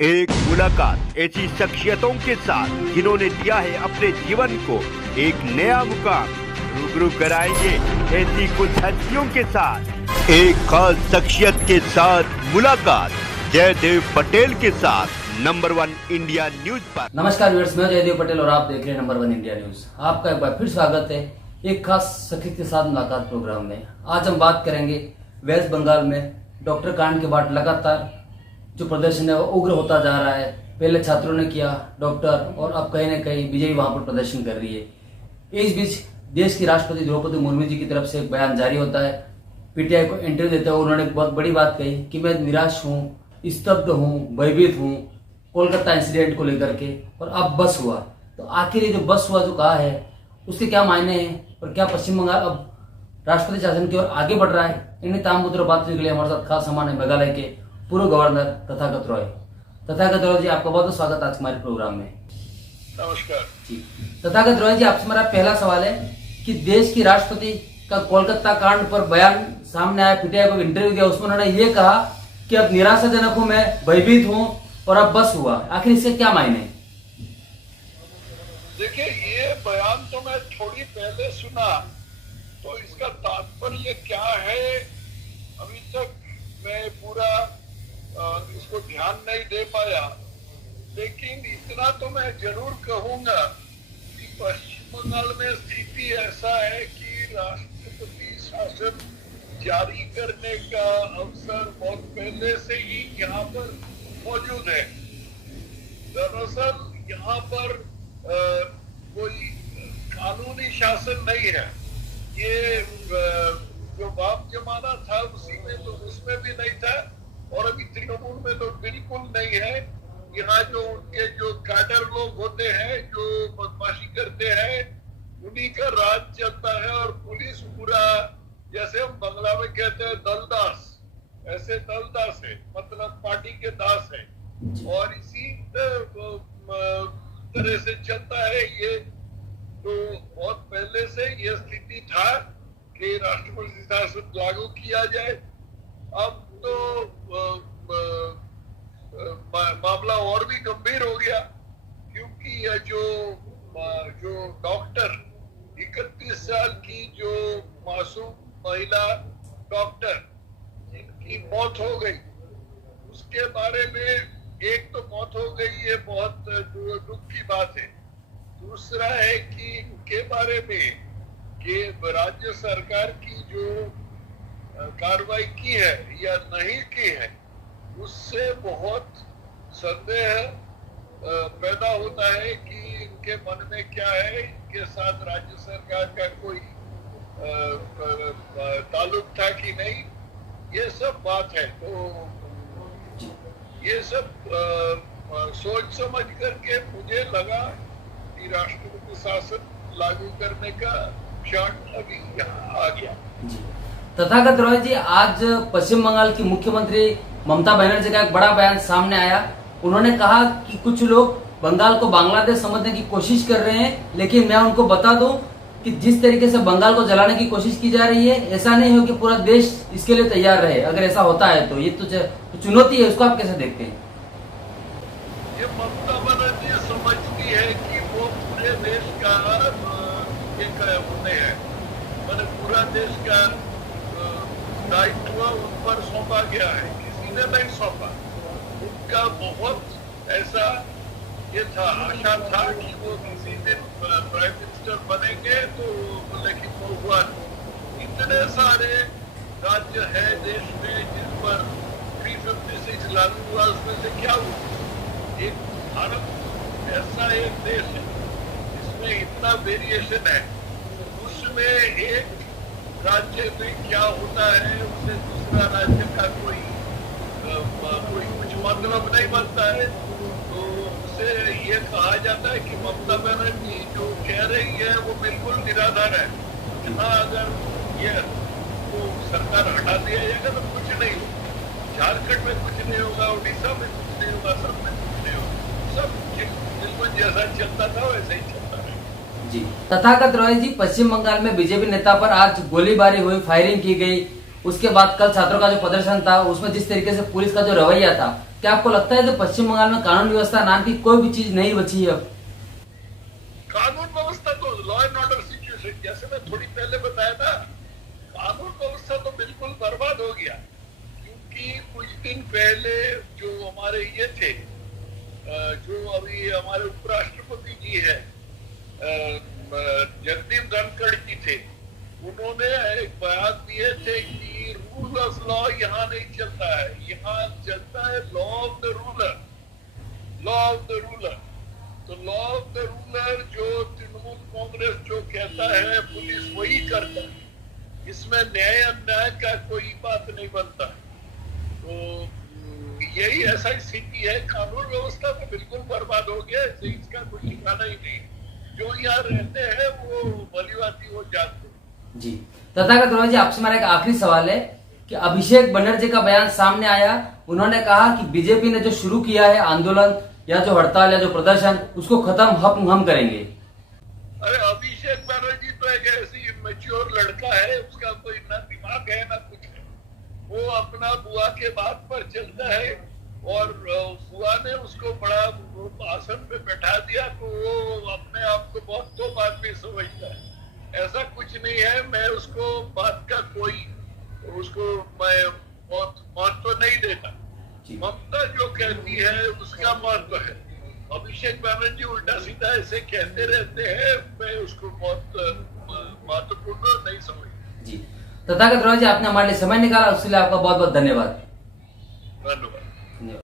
एक मुलाकात ऐसी शख्सियतों के साथ जिन्होंने दिया है अपने जीवन को एक नया मुकाम। रूबरू कराएंगे ऐसी कुछ हस्तियों के साथ एक खास शख्सियत के साथ मुलाकात जयदेव पटेल के साथ नंबर 1 इंडिया न्यूज पर। नमस्कार व्यूअर्स, मैं जयदेव पटेल और आप देख रहे हैं नंबर 1 इंडिया न्यूज। आपका एक बार फिर स्वागत है एक खास शख्सियत के साथ मुलाकात प्रोग्राम में। आज हम बात करेंगे वेस्ट बंगाल में डॉक्टर कांड के बाद लगातार जो प्रदर्शन है वो उग्र होता जा रहा है। पहले छात्रों ने किया, डॉक्टर, और अब कहीं न कहीं बीजेपी वहां पर प्रदर्शन कर रही है। इस बीच देश की राष्ट्रपति द्रौपदी मुर्मू जी की तरफ से एक बयान जारी होता है। पीटीआई को इंटरव्यू देते हुए उन्होंने एक बहुत बड़ी बात कही कि मैं निराश हूँ, स्तब्ध हूँ, भयभीत हूँ कोलकाता इंसिडेंट को लेकर के, और अब बस हुआ। तो आखिर ये जो बस हुआ जो कहा है उसके क्या मायने हैं और क्या पश्चिम बंगाल अब राष्ट्रपति शासन की ओर आगे बढ़ रहा है, इन्हीं तमाम मुद्दों बात करने के लिए हमारे साथ खास सामान है मेघालय के पूर्व गवर्नर तथागत रॉय। तथागत रॉय जी, आपका बहुत बहुत स्वागत आज हमारे प्रोग्राम में। नमस्कार जी तथागत रॉय जी, आपसे मेरा पहला सवाल है कि देश की राष्ट्रपति का कोलकाता कांड पर बयान सामने आया, पीटीआई को इंटरव्यू दिया, उसमें उन्होंने ये कहा कि अब निराशाजनक हूं, मैं भयभीत हूं और अब बस हुआ। आखिर इसके क्या मायने? देखिए, ये बयान तो मैं थोड़ी पहले सुना, तो इसका तात्पर्य क्या है अभी तक मैं पूरा इसको ध्यान नहीं दे पाया। लेकिन इतना तो मैं जरूर कहूंगा कि पश्चिम बंगाल में स्थिति ऐसा है कि राष्ट्रपति शासन जारी करने का अवसर बहुत पहले से ही यहाँ पर मौजूद है। दरअसल यहाँ पर कोई कानूनी शासन नहीं है। ये जो बाप जमाना था उसी में तो उसमें भी नहीं था, और अभी तृणमूल में तो बिल्कुल नहीं है। यहाँ जो उनके जो कैडर लोग होते हैं जो बदमाशी करते हैं उन्हीं का राज चलता है, और पुलिस पूरा, जैसे हम बंगला में कहते हैं दलदास, ऐसे दलदास है, मतलब पार्टी के दास है, और इसी तरह से चलता है ये। तो बहुत पहले से ये स्थिति था कि राष्ट्रपति शासन लागू किया जाए। अब तो मामला और भी गंभीर हो गया, क्योंकि यह जो डॉक्टर 31 साल की जो मासूम महिला डॉक्टर जिनकी मौत हो गई, उसके बारे में एक तो मौत हो गई, ये बहुत दुख की बात है। दूसरा है कि उनके बारे में कि राज्य सरकार की जो कार्रवाई की है या नहीं की है, उससे बहुत संदेह पैदा होता है कि इनके मन में क्या है, इनके साथ राज्य सरकार का कोई ताल्लुक था कि नहीं, ये सब बात है। तो ये सब सोच समझ करके मुझे लगा कि राष्ट्रपति शासन लागू करने का क्षण अभी यहाँ आ गया। तथागत रॉय जी, आज पश्चिम बंगाल की मुख्यमंत्री ममता बनर्जी का एक बड़ा बयान सामने आया। उन्होंने कहा कि कुछ लोग बंगाल को बांग्लादेश समझने की कोशिश कर रहे हैं, लेकिन मैं उनको बता दूं कि जिस तरीके से बंगाल को जलाने की कोशिश की जा रही है, ऐसा नहीं हो कि पूरा देश इसके लिए तैयार रहे। अगर ऐसा होता है तो ये तो चुनौती है, उसको आप कैसे देखते हैं? ये ममता बनर्जी समझती है कि वो पूरे देश का होते हैं, मतलब पूरा देश का दायित्व उन पर सौंपा गया है, किसी ने नहीं सौंपा। उनका बहुत ऐसा ये था, आशा था कि वो किसी दिन प्राइम मिनिस्टर बनेंगे, तो लेकिन वो हुआ। इतने सारे राज्य है देश में जिन पर 356 लागू हुआ, उसमें से क्या हुआ? एक भारत ऐसा एक देश है जिसमें इतना वेरिएशन है, उसमें एक राज्य में क्या होता है उससे दूसरा राज्य का कोई कुछ मतलब नहीं बनता है। तो उससे ये कहा जाता है कि ममता बनर्जी जो कह रही है वो बिल्कुल निराधार है। जहाँ अगर ये तो सरकार हटा दिया जाएगा तो कुछ नहीं होगा, झारखंड में कुछ नहीं होगा, उड़ीसा में कुछ नहीं होगा, सब में कुछ नहीं होगा, सब बिल्कुल जैसा चलता था वैसे ही चलता है। जी तथागत रॉय जी, पश्चिम बंगाल में बीजेपी नेता पर आज गोलीबारी हुई, फायरिंग की गई, उसके बाद कल छात्रों का जो प्रदर्शन था उसमें जिस तरीके से पुलिस का जो रवैया था, क्या आपको लगता है कि पश्चिम बंगाल में कानून व्यवस्था नाम की कोई भी चीज नहीं बची है अब? कानून व्यवस्था तो लॉ एंड ऑर्डर सिचुएशन, जैसे मैं थोड़ी पहले बताया था, कानून व्यवस्था तो बिल्कुल बर्बाद हो गया। क्योंकि कुछ दिन पहले जो हमारे ये थे, जो अभी हमारे उपराष्ट्रपति जी है, जगदीप धनखड़ जी थे, उन्होंने एक बयान दिए थे कि रूल ऑफ लॉ यहाँ नहीं चलता है, यहाँ चलता है law of the ruler, law of the ruler. तो लॉ ऑफ द रूलर जो तृणमूल कांग्रेस जो कहता है, पुलिस वही करता है, इसमें न्याय अन्याय का कोई बात नहीं बनता। तो यही ऐसा स्थिति है, कानून व्यवस्था तो बिल्कुल बर्बाद हो गया, इसका कोई ठिकाना ही नहीं। जो यहाँ रहते हैं वो भलीभांति वो जानते हैं। जी तथागत रॉय जी, आपसे हमारा एक आखिरी सवाल है कि अभिषेक बनर्जी का बयान सामने आया, उन्होंने कहा कि बीजेपी ने जो शुरू किया है आंदोलन या जो हड़ताल या जो प्रदर्शन, उसको खत्म हम करेंगे। अरे अभिषेक बनर्जी तो एक ऐसी मैच्योर लड़का है, उसका कोई ना दिमाग है ना कुछ है। वो अपना बुआ के बात पर चलता है और बुआ ने उसको बड़ा आसन पे बैठा दिया तो वो अपने आप को बहुत तो आदमी समझता है। ऐसा कुछ नहीं है, मैं उसको बात का कोई उसको मैं महत्व नहीं देता। ममता जो कहती है उसका महत्व है, अभिषेक बनर्जी उल्टा सीधा ऐसे कहते रहते हैं, मैं उसको बहुत महत्वपूर्ण नहीं समझता। जी तथागत रॉय जी, आपने हमारे लिए समय निकाला, उसके लिए आपका बहुत बहुत धन्यवाद। धन्यवाद।